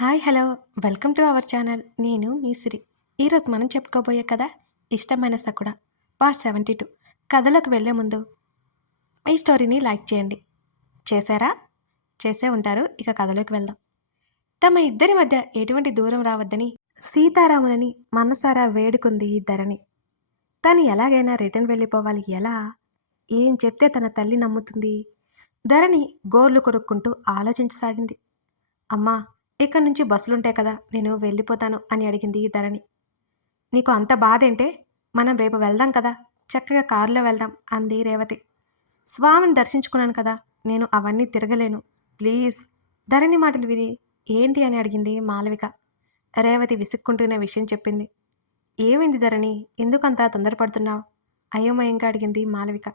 Hi hello. Welcome to our channel. నేను మీ సిరి. ఈరోజు మనం చెప్పుకోబోయే కథ ఇష్టమైన సకుడ పార్ట్ సెవెంటీ టూ. కథలోకి వెళ్ళే ముందు ఈ స్టోరీని లైక్ చేయండి. చేశారా? చేసే ఉంటారు. ఇక కథలోకి వెళ్దాం. తమ ఇద్దరి మధ్య ఎటువంటి దూరం రావద్దని సీతారాములని మనసారా వేడుకుంది ఈ ధరణి. తను ఎలాగైనా రిటర్న్ వెళ్ళిపోవాలి. ఎలా? ఏం చెప్తే తన తల్లి నమ్ముతుంది? ధరణి గోర్లు కొరుక్కుంటూ ఆలోచించసాగింది. అమ్మా ఇక్కడి నుంచి బస్సులుంటాయి కదా నేను వెళ్ళిపోతాను అని అడిగింది ధరణి. నీకు అంత బాధేంటే మనం రేపు వెళ్దాం కదా చక్కగా కారులో వెళ్దాం అంది రేవతి. స్వామిని దర్శించుకున్నాను కదా నేను అవన్నీ తిరగలేను. ప్లీజ్ ధరణి మాటలు విని ఏంటి అని అడిగింది మాలవిక. రేవతి విసుక్కుంటూనే విషయం చెప్పింది. ఏమైంది ధరణి ఎందుకంతా తొందరపడుతున్నావు? అయోమయంగా అడిగింది మాలవిక.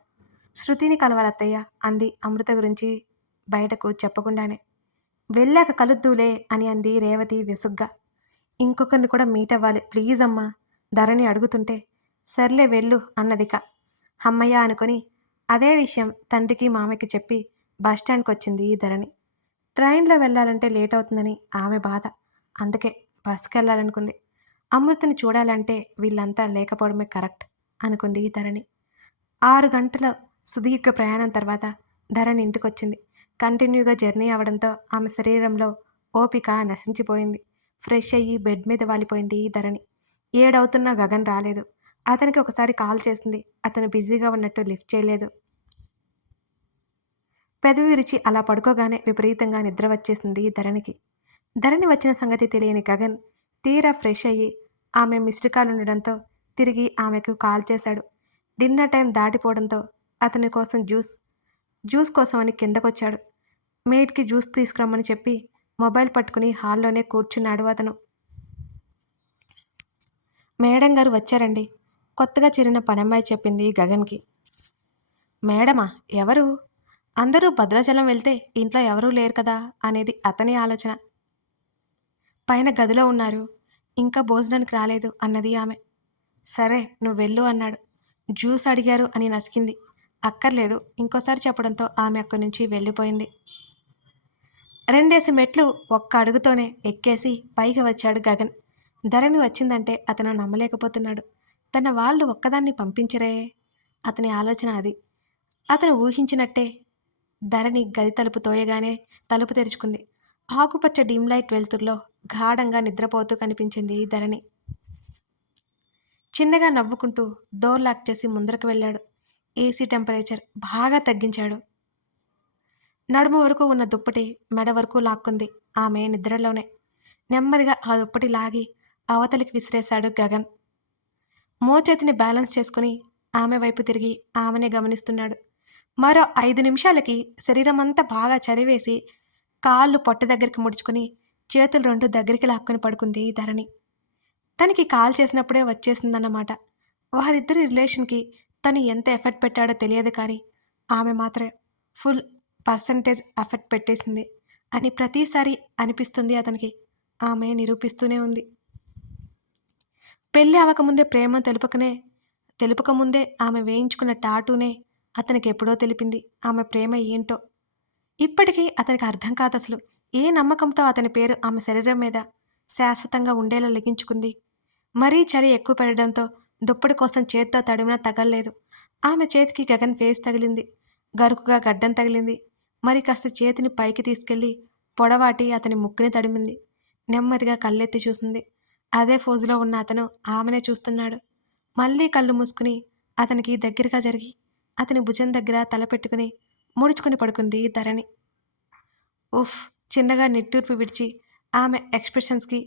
శృతిని కలవాలత్తయ్య అంది అమృత గురించి బయటకు చెప్పకుండానే. వెళ్ళాక కలుద్దులే అని అంది రేవతి విసుగ్గా. ఇంకొకరిని కూడా మీట్ అవ్వాలి ప్లీజ్ అమ్మా ధరణి అడుగుతుంటే. సర్లే వెళ్ళు అన్నదిక. అమ్మయ్య అనుకొని అదే విషయం తండ్రికి మామయ్యకి చెప్పి బస్టాండ్కి వచ్చింది ఈ ధరణి. ట్రైన్లో వెళ్ళాలంటే లేట్ అవుతుందని ఆమె బాధ. అందుకే బస్కి వెళ్ళాలనుకుంది. అమృతని చూడాలంటే వీళ్ళంతా లేకపోవడమే కరెక్ట్ అనుకుంది ఈ ధరణి. ఆరు గంటల సుదీర్ఘ ప్రయాణం తర్వాత ధరణి ఇంటికొచ్చింది. కంటిన్యూగా జర్నీ అవడంతో ఆమె శరీరంలో ఓపిక నశించిపోయింది. ఫ్రెష్ అయ్యి బెడ్ మీద వాలిపోయింది ఈ ధరణి. ఏడవుతున్నా గగన్ రాలేదు. అతనికి ఒకసారి కాల్ చేసింది. అతను బిజీగా ఉన్నట్టు లిఫ్ట్ చేయలేదు. పెదవి విరిచి అలా పడుకోగానే విపరీతంగా నిద్ర వచ్చేసింది ధరణికి. ధరణి వచ్చిన సంగతి తెలియని గగన్ తీరా ఫ్రెష్ అయ్యి ఆమె మిస్డ్ కాల్ ఉండడంతో తిరిగి ఆమెకు కాల్ చేశాడు. డిన్నర్ టైం దాటిపోవడంతో అతని కోసం జ్యూస్ జ్యూస్ కోసమని కిందకొచ్చాడు. మేడ్కి జ్యూస్ తీసుకురమ్మని చెప్పి మొబైల్ పట్టుకుని హాల్లోనే కూర్చున్నాడు అతను. మేడం గారు వచ్చారండి. కొత్తగా చేరిన పనమ్మాయి చెప్పింది గగన్కి. మేడమా ఎవరు? అందరూ భద్రాచలం వెళ్తే ఇంట్లో ఎవరూ లేరు కదా అనేది అతని ఆలోచన. పైన గదిలో ఉన్నారు. ఇంకా భోజనానికి రాలేదు అన్నది ఆమె. సరే నువ్వు వెళ్ళు అన్నాడు. జ్యూస్ అడిగారు అని నసికింది. అక్కర్లేదు ఇంకోసారి చెప్పడంతో ఆమె అక్కడి నుంచి వెళ్ళిపోయింది. రెండేసి మెట్లు ఒక్క అడుగుతోనే ఎక్కేసి పైకి వచ్చాడు గగన్. ధరణి వచ్చిందంటే అతను నమ్మలేకపోతున్నాడు. తన వాళ్ళు ఒక్కదాన్ని పంపించరే? అతని ఆలోచన అది. అతను ఊహించినట్టే ధరణి గది తలుపు తోయగానే తలుపు తెరుచుకుంది. ఆకుపచ్చ డిమ్ లైట్ వెలుతుర్లో గాఢంగా నిద్రపోతూ కనిపించింది ధరణి. చిన్నగా నవ్వుకుంటూ డోర్ లాక్ చేసి ముందరకు వెళ్ళాడు. ఏసీ టెంపరేచర్ బాగా తగ్గించాడు. నడుము వరకు ఉన్న దుప్పటి మెడ వరకు లాక్కుంది ఆమె నిద్రలోనే. నెమ్మదిగా ఆ దుప్పటి లాగి అవతలికి విసిరేశాడు గగన్. మోచేతిని బ్యాలెన్స్ చేసుకుని ఆమె వైపు తిరిగి ఆమెనే గమనిస్తున్నాడు. మరో ఐదు నిమిషాలకి శరీరం అంతా బాగా చదివేసి కాళ్ళు పొట్ట దగ్గరికి ముడుచుకుని చేతులు రెండు దగ్గరికి లాక్కొని పడుకుంది ధరణి. తనకి కాల్ చేసినప్పుడే వచ్చేసిందన్నమాట. వారిద్దరి రిలేషన్కి తను ఎంత ఎఫర్ట్ పెట్టాడో తెలియదు కానీ ఆమె మాత్రం ఫుల్ పర్సంటేజ్ ఎఫర్ట్ పెట్టేసింది అని ప్రతిసారి అనిపిస్తుంది అతనికి. ఆమె నిరూపిస్తూనే ఉంది. పెళ్ళి అవ్వకముందే ప్రేమ తెలుపకనే తెలుపకముందే ఆమె వేయించుకున్న టాటూనే అతనికి ఎప్పుడో తెలిపింది ఆమె ప్రేమ ఏంటో. ఇప్పటికీ అతనికి అర్థం కాదు అసలు ఏ నమ్మకంతో అతని పేరు ఆమె శరీరం మీద శాశ్వతంగా ఉండేలా లిగించుకుంది. మరీ చలి ఎక్కువ పెరగడంతో దుప్పటి కోసం చేత్తో తడిమినా తగలలేదు. ఆమె చేతికి గగన్ ఫేస్ తగిలింది. గరుకుగా గడ్డం తగిలింది. మరి కాస్త చేతిని పైకి తీసుకెళ్ళి పొడవాటి అతని ముక్కుని తడిమింది. నెమ్మదిగా కళ్ళెత్తి చూసింది. అదే ఫోజులో ఉన్న అతను ఆమెనే చూస్తున్నాడు. మళ్ళీ కళ్ళు మూసుకుని అతనికి దగ్గరగా జరిగి అతని భుజం దగ్గర తల పెట్టుకుని ముడుచుకుని పడుకుంది ధరణి. ఉఫ్! చిన్నగా నిట్టూర్పు విడిచి ఆమె ఎక్స్ప్రెషన్స్కి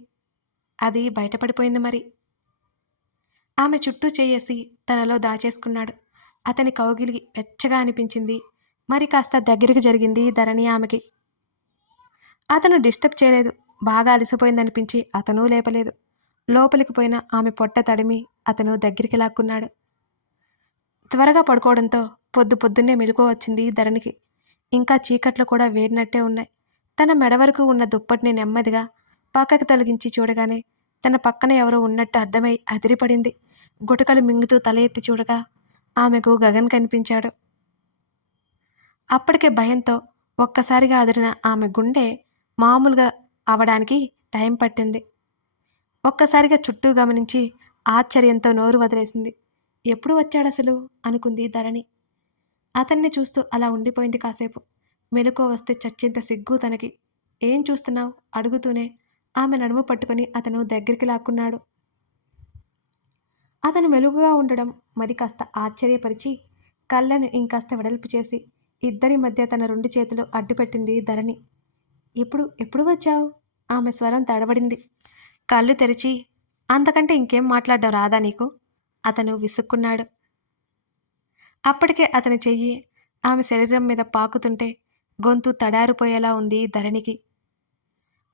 అది బయటపడిపోయింది మరి. ఆమె చుట్టూ చేయేసి తనలో దాచేసుకున్నాడు. అతని కౌగిలి వెచ్చగా అనిపించింది మరి కాస్త దగ్గరికి జరిగింది ధరణి ఆమెకి. అతను డిస్టర్బ్ చేయలేదు. బాగా అలసిపోయిందనిపించి అతను లేపలేదు. లోపలికి పోయిన ఆమె పొట్ట తడిమి అతను దగ్గరికి లాక్కున్నాడు. త్వరగా పడుకోవడంతో పొద్దు పొద్దున్నే మెలకు వచ్చింది ధరణికి. ఇంకా చీకట్లు కూడా వేడినట్టే ఉన్నాయి. తన మెడ వరకు ఉన్న దుప్పటిని నెమ్మదిగా పక్కకు తొలగించి చూడగానే తన పక్కన ఎవరో ఉన్నట్టు అర్థమై అదిరిపడింది. గుటకలు మింగుతూ తల ఎత్తి చూడగా ఆమెకు గగన్ కనిపించాడు. అప్పటికే భయంతో ఒక్కసారిగా అదిరిన ఆమె గుండె మామూలుగా అవడానికి టైం పట్టింది. ఒక్కసారిగా చుట్టూ గమనించి ఆశ్చర్యంతో నోరు వదిలేసింది. ఎప్పుడు వచ్చాడు అసలు? అనుకుంది ధరణి. అతన్ని చూస్తూ అలా ఉండిపోయింది కాసేపు. మెలకువ వస్తే చచ్చేంత సిగ్గు తనకి. ఏం చూస్తున్నావు? అడుగుతూనే ఆమె నడుము పట్టుకొని అతను దగ్గరికి లాక్కున్నాడు. అతను మెలుగుగా ఉండడం మరి కాస్త ఆశ్చర్యపరిచి కళ్ళను ఇంకాస్త వెడల్పు చేసి ఇద్దరి మధ్య తన రెండు చేతులు అడ్డుపెట్టింది ధరణి. ఎప్పుడు ఎప్పుడు వచ్చావు? ఆమె స్వరం తడబడింది. కళ్ళు తెరిచి అంతకంటే ఇంకేం మాట్లాడడం రాదా నీకు? అతను విసుక్కున్నాడు. అప్పటికే అతని చెయ్యి ఆమె శరీరం మీద పాకుతుంటే గొంతు తడారిపోయేలా ఉంది ధరణికి.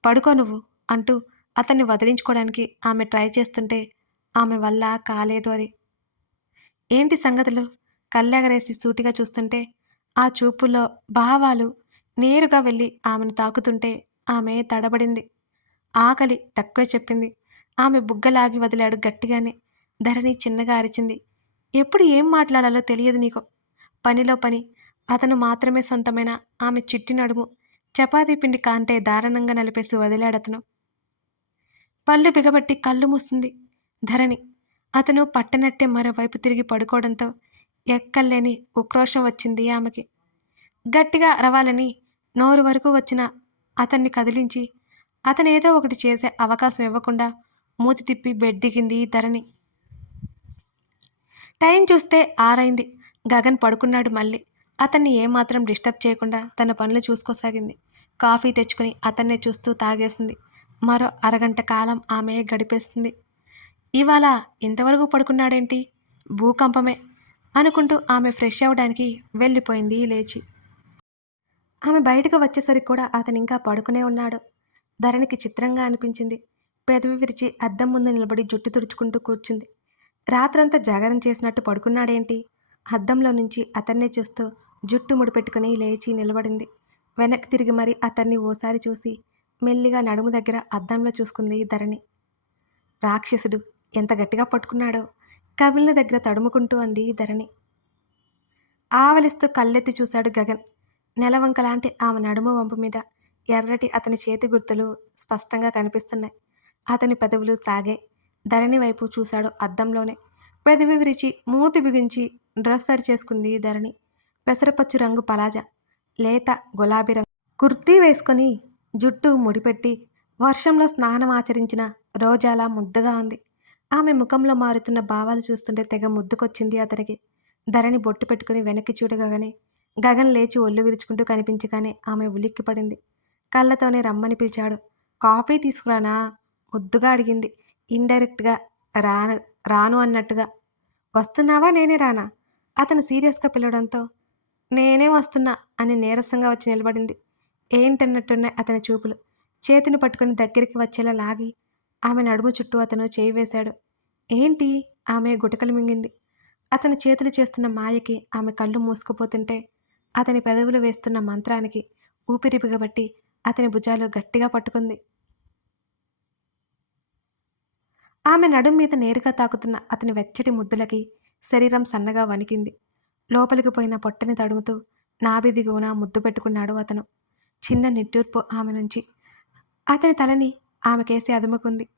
పడుకో నువ్వు అంటూ అతన్ని వదిలించుకోవడానికి ఆమె ట్రై చేస్తుంటే ఆమె వల్ల కాలేదు అది. ఏంటి సంగతులు? కళ్ళెగరేసి సూటిగా చూస్తుంటే ఆ చూపుల్లో భావాలు నేరుగా వెళ్ళి ఆమెను తాకుతుంటే ఆమె తడబడింది. ఆకలి తక్కువ చెప్పింది. ఆమె బుగ్గలాగి వదిలాడు గట్టిగానే. ధరణి చిన్నగా అరిచింది. ఎప్పుడు ఏం మాట్లాడాలో తెలియదు నీకు. పనిలో పని. అతను మాత్రమే సొంతమైన ఆమె చిట్టి నడుము. చపాతీ పిండి కాంటే దారుణంగా నలిపేసి వదిలాడతను. పళ్ళు బిగబట్టి కళ్ళు మూస్తుంది ధరణి. అతను పట్టనట్టే మరోవైపు తిరిగి పడుకోవడంతో ఎక్కలేని ఉక్రోషం వచ్చింది ఆమెకి. గట్టిగా అరవాలని నోరు వరకు వచ్చిన అతన్ని కదిలించి అతను ఏదో ఒకటి చేసే అవకాశం ఇవ్వకుండా మూతి తిప్పి బెడ్ దిగింది ధరణి. టైం చూస్తే ఆరైంది. గగన్ పడుకున్నాడు మళ్ళీ. అతన్ని ఏమాత్రం డిస్టర్బ్ చేయకుండా తన పనులు చూసుకోసాగింది. కాఫీ తెచ్చుకుని అతన్నే చూస్తూ తాగేసింది. మరో అరగంట కాలం ఆమె గడిపేస్తుంది. ఇవాళ ఇంతవరకు పడుకున్నాడేంటి? భూకంపమే. అనుకుంటూ ఆమె ఫ్రెష్ అవ్వడానికి వెళ్ళిపోయింది లేచి. ఆమె బయటకు వచ్చేసరికి కూడా అతను ఇంకా పడుకునే ఉన్నాడు. ధరణికి చిత్రంగా అనిపించింది. పెదవి విరిచి అద్దం ముందు నిలబడి జుట్టు తుడుచుకుంటూ కూర్చుంది. రాత్రంతా జాగరం చేసినట్టు పడుకున్నాడేంటి? అద్దంలో నుంచి అతన్నే చూస్తూ జుట్టు ముడిపెట్టుకుని లేచి నిలబడింది. వెనక్కి తిరిగి మరి అతన్ని ఓసారి చూసి మెల్లిగా నడుము దగ్గర అద్దంలో చూసుకుంది ధరణి. రాక్షసుడు ఎంత గట్టిగా పట్టుకున్నాడో. కవిళ్ళ దగ్గర తడుముకుంటూ అంది ధరణి. ఆవలిస్తూ కళ్ళెత్తి చూశాడు గగన్. నెలవంక లాంటి ఆమె నడుము వంపు మీద ఎర్రటి అతని చేతి గుర్తులు స్పష్టంగా కనిపిస్తున్నాయి. అతని పెదవులు సాగే ధరణి వైపు చూశాడు అద్దంలోనే. పెదవి విరిచి మూతి బిగించి డ్రెస్ సరి చేసుకుంది ధరణి. పెసరపచ్చు రంగు పలాజా లేత గులాబీ రంగు. కుర్తీ వేసుకొని జుట్టు ముడిపెట్టి వర్షంలో స్నానం ఆచరించిన రోజాలా ముద్దగా ఉంది. ఆమె ముఖంలో మారుతున్న భావాలు చూస్తుంటే తెగ ముద్దుకొచ్చింది అతనికి. ధరణి బొట్టు పెట్టుకుని వెనక్కి చూడగానే గగన్ లేచి ఒళ్ళు విరుచుకుంటూ కనిపించగానే ఆమె ఉలిక్కి పడింది. కళ్ళతోనే రమ్మని పిలిచాడు. కాఫీ తీసుకురానా? ముద్దుగా అడిగింది. ఇండైరెక్ట్గా రాను రాను అన్నట్టుగా. వస్తున్నావా? నేనే రానా? అతను సీరియస్గా పిలవడంతో. నేనే వస్తున్నా అని నీరసంగా వచ్చి నిలబడింది. ఏంటన్నట్టున్నాయి? అతని చూపులు. చేతిని పట్టుకుని దగ్గరికి వచ్చేలా లాగి ఆమె నడుము చుట్టూ అతను చేయి వేశాడు. ఏంటి? ఆమె గుటకలు మింగింది. అతని చేతులు చేస్తున్న మాయకి ఆమె కళ్ళు మూసుకుపోతుంటే అతని పెదవులు వేస్తున్న మంత్రానికి ఊపిరి బిగబట్టి అతని భుజాలు గట్టిగా పట్టుకుంది. ఆమె నడుం మీద నేరుగా తాకుతున్న అతని వెచ్చటి ముద్దులకి శరీరం సన్నగా వణికింది. లోపలికి పోయిన పొట్టని తడుముతూ నాభి దిగువన ముద్దు పెట్టుకున్నాడు అతను. చిన్న నిట్టూర్పు ఆమె నుంచి. అతని తలని ఆమెకేసి అదుముకుంది.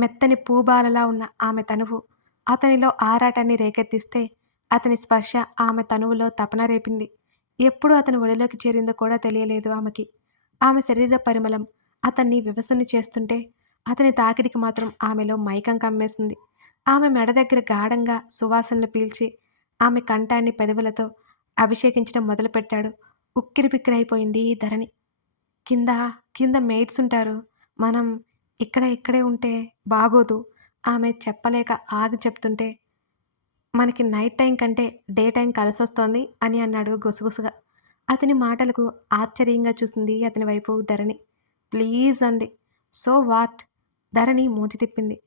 మెత్తని పూబాలలా ఉన్న ఆమె తనువు. అతనిలో ఆరాటాన్ని రేకెత్తిస్తే అతని స్పర్శ ఆమె తనువులో తపన రేపింది. ఎప్పుడు అతని ఒడిలోకి చేరిందో కూడా తెలియలేదు ఆమెకి. ఆమె శరీర పరిమళం అతన్ని వివసుని చేస్తుంటే అతని తాకిడికి మాత్రం ఆమెలో మైకం కమ్మేసింది. ఆమె మెడ దగ్గర గాఢంగా సువాసనలు పీల్చి ఆమె కంఠాన్ని పెదవులతో అభిషేకించడం మొదలుపెట్టాడు. ఉక్కిరిబిక్కిరైపోయింది ఈ ధరణి. కింద కింద మెయిడ్స్ ఉంటారు. మనం ఇక్కడ ఇక్కడే ఉంటే బాగోదు. ఆమె చెప్పలేక ఆగి చెప్తుంటే మనకి నైట్ టైం కంటే డే టైం కలిసొస్తోంది అని అన్నాడు గుసగుసగా. అతని మాటలకు ఆశ్చర్యంగా చూసింది అతని వైపు ధరణి. ప్లీజ్ అంది. So what? ధరణి మూతి తిప్పింది.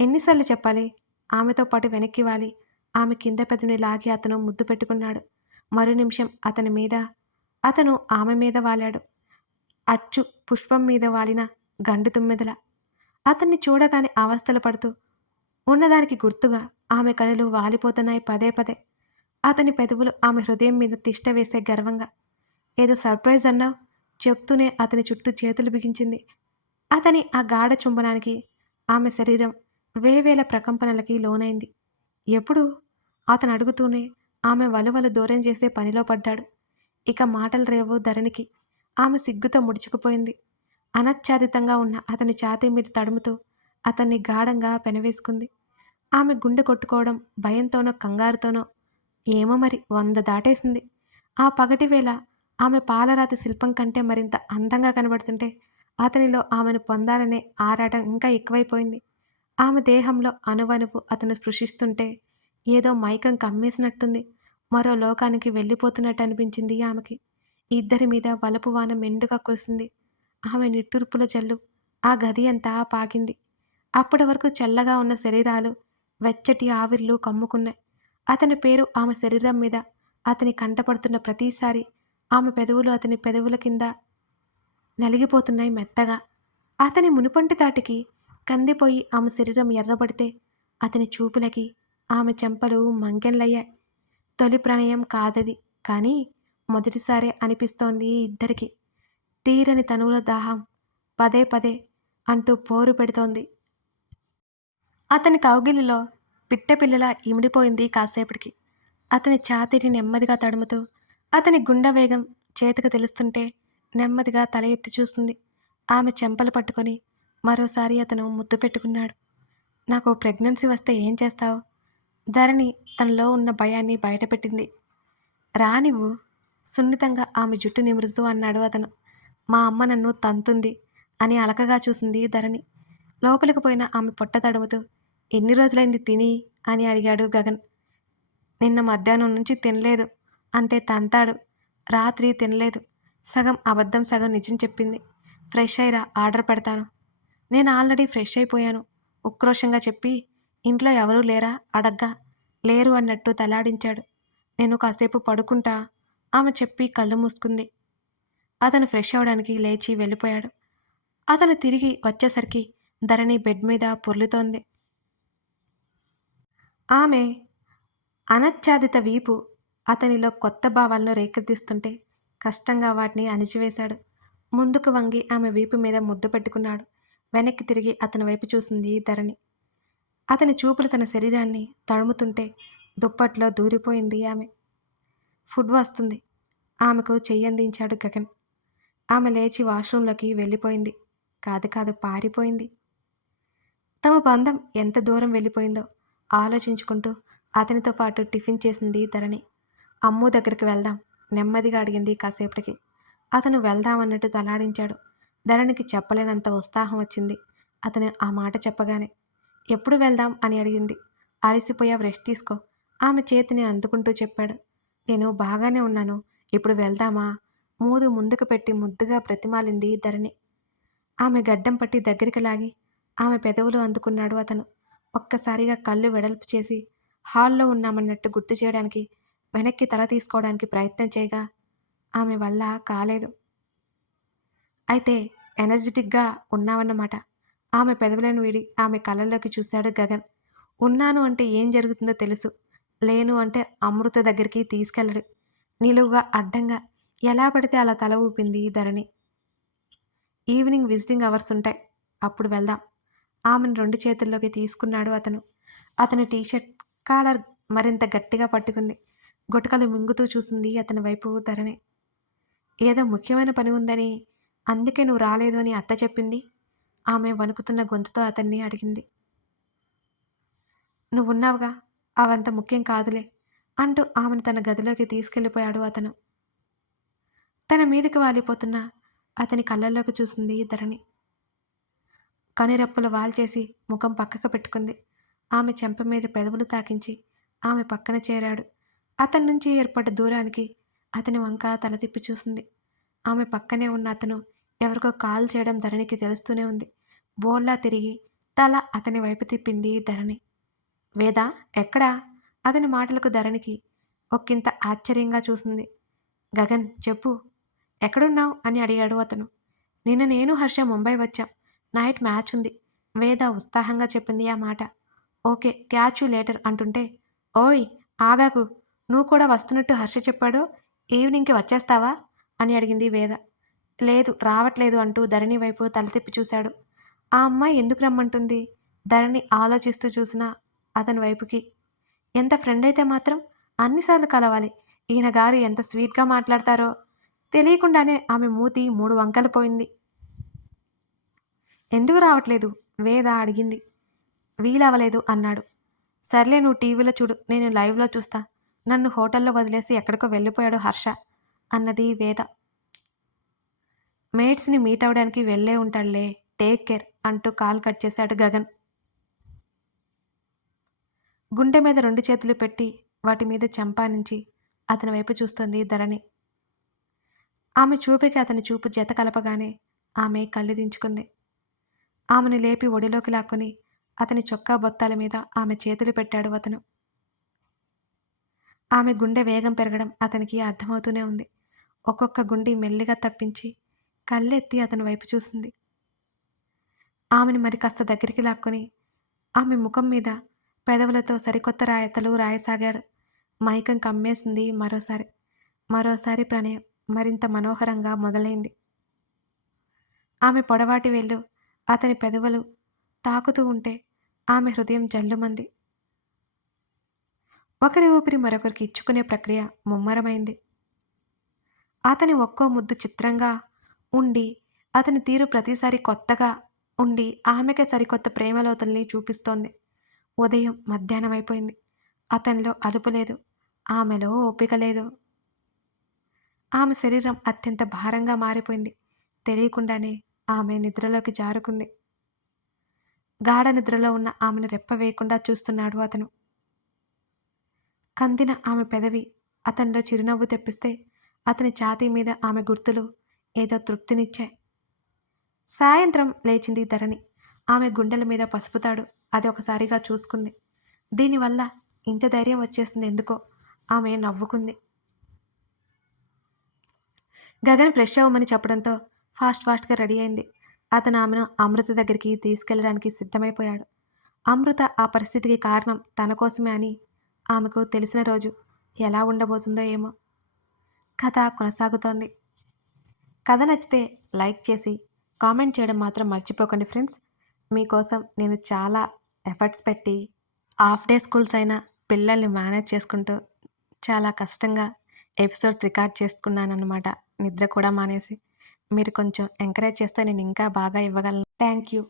ఎన్నిసార్లు చెప్పాలి? ఆమెతో పాటు వెనక్కి వాలి ఆమె కింద పెదవిని లాగి అతను ముద్దు పెట్టుకున్నాడు. మరు నిమిషం అతని మీద అతను ఆమె మీద వాలాడు. అచ్చు పుష్పం మీద వాలిన గండు తుమ్మెదల అతన్ని చూడగానే అవస్థలు పడుతూ ఉన్నదానికి గుర్తుగా ఆమె కనులు వాలిపోతున్నాయి పదే పదే. అతని పెదవులు ఆమె హృదయం మీద తిష్ట వేసే గర్వంగా. ఏదో సర్ప్రైజ్ అన్నావు? చెప్తూనే అతని చుట్టూ చేతులు బిగించింది. అతని ఆ గాఢ చుంబనానికి ఆమె శరీరం వేవేల ప్రకంపనలకి లోనైంది. ఎప్పుడు? అతను అడుగుతూనే ఆమె వలువలు దూరం చేసే పనిలో పడ్డాడు. ఇక మాటలు రేవు ధరణికి. ఆమె సిగ్గుతో ముడుచుకుపోయింది. అనచ్ఛాదితంగా ఉన్న అతని ఛాతీ మీద తడుముతూ అతన్ని గాఢంగా పెనవేసుకుంది. ఆమె గుండె కొట్టుకోవడం భయంతోనో కంగారుతోనో ఏమో మరి వంద దాటేసింది. ఆ పగటి వేళ ఆమె పాలరాతి శిల్పం కంటే మరింత అందంగా కనబడుతుంటే అతనిలో ఆమెను పొందాలనే ఆరాటం ఇంకా ఎక్కువైపోయింది. ఆమె దేహంలో అణువణువు అతను స్పృశిస్తుంటే ఏదో మైకం కమ్మేసినట్టుంది. మరో లోకానికి వెళ్ళిపోతున్నట్టు అనిపించింది ఆమెకి. ఇద్దరి మీద వలపు వాన మెండుగా కురిసింది. ఆమె నిట్టూర్పుల జల్లు ఆ గది అంతా పాకింది. అప్పటి వరకు చల్లగా ఉన్న శరీరాలు వెచ్చటి ఆవిర్లు కమ్ముకున్నాయి. అతని పేరు ఆమె శరీరం మీద అతని కంటపడుతున్న ప్రతిసారి ఆమె పెదవులు అతని పెదవుల కింద నలిగిపోతున్నాయి మెత్తగా. అతని మునుపంటి దాటికి కందిపోయి ఆమె శరీరం ఎర్రబడితే అతని చూపులకి ఆమె చెంపలు మంకెన్లయ్యాయి. తొలి ప్రణయం కాదది కానీ మొదటిసారే అనిపిస్తోంది ఇద్దరికి. తీరని తనువుల దాహం పదే పదే అంటూ పోరు పెడుతోంది. అతని కౌగిలిలో పిట్టపిల్లలా ఇమిడిపోయింది కాసేపటికి. అతని ఛాతీని నెమ్మదిగా తడుముతూ అతని గుండె వేగం చేతికి తెలుస్తుంటే నెమ్మదిగా తల ఎత్తి చూస్తుంది ఆమె చెంపలు పట్టుకొని మరోసారి అతను ముద్దు పెట్టుకున్నాడు. నాకు ప్రెగ్నెన్సీ వస్తే ఏం చేస్తావు? ధరణి తనలో ఉన్న భయాన్ని బయటపెట్టింది. రానివ్వు సున్నితంగా ఆమె జుట్టు నిమురుతూ అన్నాడు అతను. మా అమ్మ నన్ను తంతుంది అని అలకగా చూసింది ధరణి. లోపలికి పోయిన ఆమె పొట్ట తడుముతూ ఎన్ని రోజులైంది తిని? అని అడిగాడు గగన్. నిన్న మధ్యాహ్నం నుంచి తినలేదు అంటే తంతాడు. రాత్రి తినలేదు. సగం అబద్ధం సగం నిజం చెప్పింది. ఫ్రెష్ అయ్యిరా ఆర్డర్ పెడతాను. నేను ఆల్రెడీ ఫ్రెష్ అయిపోయాను ఉక్రోషంగా చెప్పి ఇంట్లో ఎవరూ లేరా? అడగ్గా. లేరు అన్నట్టు తలాడించాడు. నేను కాసేపు పడుకుంటా ఆమె చెప్పి కళ్ళు మూసుకుంది. అతను ఫ్రెష్ అవడానికి లేచి వెళ్ళిపోయాడు. అతను తిరిగి వచ్చేసరికి ధరణి బెడ్ మీద పొర్లుతోంది. ఆమె అనచ్ఛాదిత వీపు అతనిలో కొత్త భావాలను రేకెత్తిస్తుంటే కష్టంగా వాటిని అణిచివేశాడు. ముందుకు వంగి ఆమె వీపు మీద ముద్దు పెట్టుకున్నాడు. వెనక్కి తిరిగి అతని వైపు చూసింది ధరణి. అతని చూపులు తన శరీరాన్ని తడుముతుంటే దుప్పట్లో దూరిపోయింది ఆమె. ఫుడ్ వస్తుంది. ఆమెకు చెయ్యందించాడు గగన్. ఆమె లేచి వాష్రూంలోకి వెళ్ళిపోయింది. కాదు కాదు పారిపోయింది. తమ బంధం ఎంత దూరం వెళ్ళిపోయిందో ఆలోచించుకుంటూ అతనితో పాటు టిఫిన్ చేసింది ధరణి. అమ్ము దగ్గరికి వెళ్దాం నెమ్మదిగా అడిగింది కాసేపటికి. అతను వెళ్దామన్నట్టు తలాడించాడు. ధరణికి చెప్పలేనంత ఉత్సాహం వచ్చింది. అతను ఆ మాట చెప్పగానే ఎప్పుడు వెళ్దాం? అని అడిగింది. అలసిపోయావు రెస్ట్ తీసుకో. ఆమె చేతిని అందుకుంటూ చెప్పాడు. నేను బాగానే ఉన్నాను. ఇప్పుడు వెళ్దామా? మూదు ముందుకు పెట్టి ముద్దుగా ప్రతిమాలింది ధరణి. ఆమె గడ్డం పట్టి దగ్గరికి లాగి ఆమె పెదవులు అందుకున్నాడు అతను. ఒక్కసారిగా కళ్ళు వెడల్పు చేసి హాల్లో ఉన్నామన్నట్టు గుర్తు చేయడానికి వెనక్కి తల తీసుకోవడానికి ప్రయత్నం చేయగా ఆమె వల్ల కాలేదు. అయితే ఎనర్జెటిక్గా ఉన్నావన్నమాట. ఆమె పెదవులను వీడి ఆమె కళ్ళల్లోకి చూశాడు గగన్. ఉన్నాను అంటే ఏం జరుగుతుందో తెలుసు. లేను అంటే అమృత దగ్గరికి తీసుకెళ్ళడు. నిలువుగా అడ్డంగా ఎలా పడితే అలా తల ఊపింది ధరణి. ఈవినింగ్ విజిటింగ్ అవర్స్ ఉంటాయి. అప్పుడు వెళ్దాం. ఆమెను రెండు చేతుల్లోకి తీసుకున్నాడు అతను. అతని టీషర్ట్ కాలర్ మరింత గట్టిగా పట్టుకుంది. గుటకలు మింగుతూ చూసింది అతని వైపు ధరణి. ఏదో ముఖ్యమైన పని ఉందని అందుకే నువ్వు రాలేదు అని అత్త చెప్పింది. ఆమె వణుకుతున్న గొంతుతో అతన్ని అడిగింది. నువ్వున్నావుగా? అవంత ముఖ్యం కాదులే అంటూ ఆమెను తన గదిలోకి తీసుకెళ్ళిపోయాడు అతను. తన మీదకి వాలిపోతున్న అతని కళ్ళల్లోకి చూసింది ధరణి. కనిరెప్పలు వాల్చేసి ముఖం పక్కకు పెట్టుకుంది. ఆమె చెంప మీద పెదవులు తాకించి ఆమె పక్కన చేరాడు. అతని నుంచి ఏర్పడ్డ దూరానికి అతని వంక తల తిప్పి చూసింది. ఆమె పక్కనే ఉన్న అతను ఎవరికో కాల్ చేయడం ధరణికి తెలుస్తూనే ఉంది. బోల్లా తిరిగి తల అతని వైపు తిప్పింది ధరణి. వేదా ఎక్కడా? అతని మాటలకు ధరణికి ఒక్కింత ఆశ్చర్యంగా చూసింది. గగన్ చెప్పు. ఎక్కడున్నావు? అని అడిగాడు అతను. నిన్న నేను హర్ష ముంబై వచ్చాం. నైట్ మ్యాచ్ ఉంది. వేద ఉత్సాహంగా చెప్పింది ఆ మాట. ఓకే క్యాచ్ యూ లేటర్ అంటుంటే ఓయ్ ఆగాకు. నువ్వు కూడా వస్తున్నట్టు హర్ష చెప్పాడు? ఈవినింగ్కి వచ్చేస్తావా? అని అడిగింది వేద. లేదు రావట్లేదు అంటూ ధరణి వైపు తల తిప్పి చూశాడు. ఆ అమ్మాయి ఎందుకు రమ్మంటుంది? ధరణి ఆలోచిస్తూ చూసిన అతని వైపుకి. ఎంత ఫ్రెండ్ అయితే మాత్రం అన్నిసార్లు కలవాలి. ఈయన గారు ఎంత స్వీట్గా మాట్లాడతారో? తెలియకుండానే ఆమె మూతి మూడు వంకలు పోయింది. ఎందుకు రావట్లేదు? వేద అడిగింది. వీలవ్వలేదు అన్నాడు. సర్లే నువ్వు టీవీలో చూడు నేను లైవ్లో చూస్తా. నన్ను హోటల్లో వదిలేసి ఎక్కడికో వెళ్ళిపోయాడు హర్ష అన్నది వేద. మేట్స్ని మీట్ అవ్వడానికి వెళ్ళే ఉంటాడులే టేక్ కేర్ అంటూ కాల్ కట్ చేశాడు గగన్. గుండె మీద రెండు చేతులు పెట్టి వాటి మీద చెంపానించి అతని వైపు చూస్తుంది ధరణి. ఆమె చూపుకి అతని చూపు జత కలపగానే ఆమె కళ్ళు దించుకుంది. ఆమెను లేపి ఒడిలోకి లాక్కుని అతని చొక్కా బొత్తాల మీద ఆమె చేతులు పెట్టాడు అతను. ఆమె గుండె వేగం పెరగడం అతనికి అర్థమవుతూనే ఉంది. ఒక్కొక్క గుండి మెల్లిగా తప్పించి కళ్ళెత్తి అతని వైపు చూసింది. ఆమెను మరి కాస్త దగ్గరికి లాక్కొని ఆమె ముఖం మీద పెదవులతో సరికొత్త రాయతలు రాయసాగాడు. మైకం కమ్మేసింది మరోసారి. మరోసారి ప్రణయం. మరింత మనోహరంగా మొదలైంది. ఆమె పొడవాటి వేళ్ళు అతని పెదవులు తాకుతూ ఉంటే ఆమె హృదయం జల్లుమంది. ఒకరి ఊపిరి మరొకరికి ఇచ్చుకునే ప్రక్రియ ముమ్మరమైంది. అతని ఒక్కో ముద్దు చిత్రంగా ఉండి అతని తీరు ప్రతిసారి కొత్తగా ఉండి ఆమెకే సరికొత్త ప్రేమలోతల్ని చూపిస్తోంది. ఉదయం మధ్యాహ్నం అయిపోయింది అతనిలో అలుపు లేదు. ఆమెలో ఓపిక లేదు. ఆమె శరీరం అత్యంత భారంగా మారిపోయింది. తెలియకుండానే ఆమె నిద్రలోకి జారుకుంది. గాఢ నిద్రలో ఉన్న ఆమెను రెప్ప వేయకుండా చూస్తున్నాడు అతను. కందిన ఆమె పెదవి అతనిలో చిరునవ్వు తెప్పిస్తే అతని ఛాతీ మీద ఆమె గుర్తులు ఏదో తృప్తినిచ్చాయి. సాయంత్రం లేచింది ధరణి. ఆమె గుండెల మీద పసుపుతాడు. అది ఒకసారిగా చూసుకుంది. దీనివల్ల ఇంత ధైర్యం వచ్చేస్తుంది ఎందుకో ఆమె నవ్వుకుంది. గగన్ ఫ్రెష్ అవ్వమని చెప్పడంతో ఫాస్ట్ ఫాస్ట్గా రెడీ అయింది. అతను ఆమెను అమృత దగ్గరికి తీసుకెళ్ళడానికి సిద్ధమైపోయాడు. అమృత ఆ పరిస్థితికి కారణం తన కోసమే అని ఆమెకు తెలిసిన రోజు ఎలా ఉండబోతుందో ఏమో కథ కొనసాగుతోంది. కథ నచ్చితే లైక్ చేసి కామెంట్ చేయడం మాత్రం మర్చిపోకండి ఫ్రెండ్స్. మీకోసం నేను చాలా ఎఫర్ట్స్ పెట్టి హాఫ్ డే స్కూల్స్ అయినా పిల్లల్ని మేనేజ్ చేసుకుంటూ చాలా కష్టంగా ఎపిసోడ్స్ రికార్డ్ చేసుకున్నాను అనమాట నిద్ర కూడా మానేసి. మీరు కొంచెం ఎంకరేజ్ చేస్తే నేను ఇంకా బాగా ఇవ్వగలను. Thank you.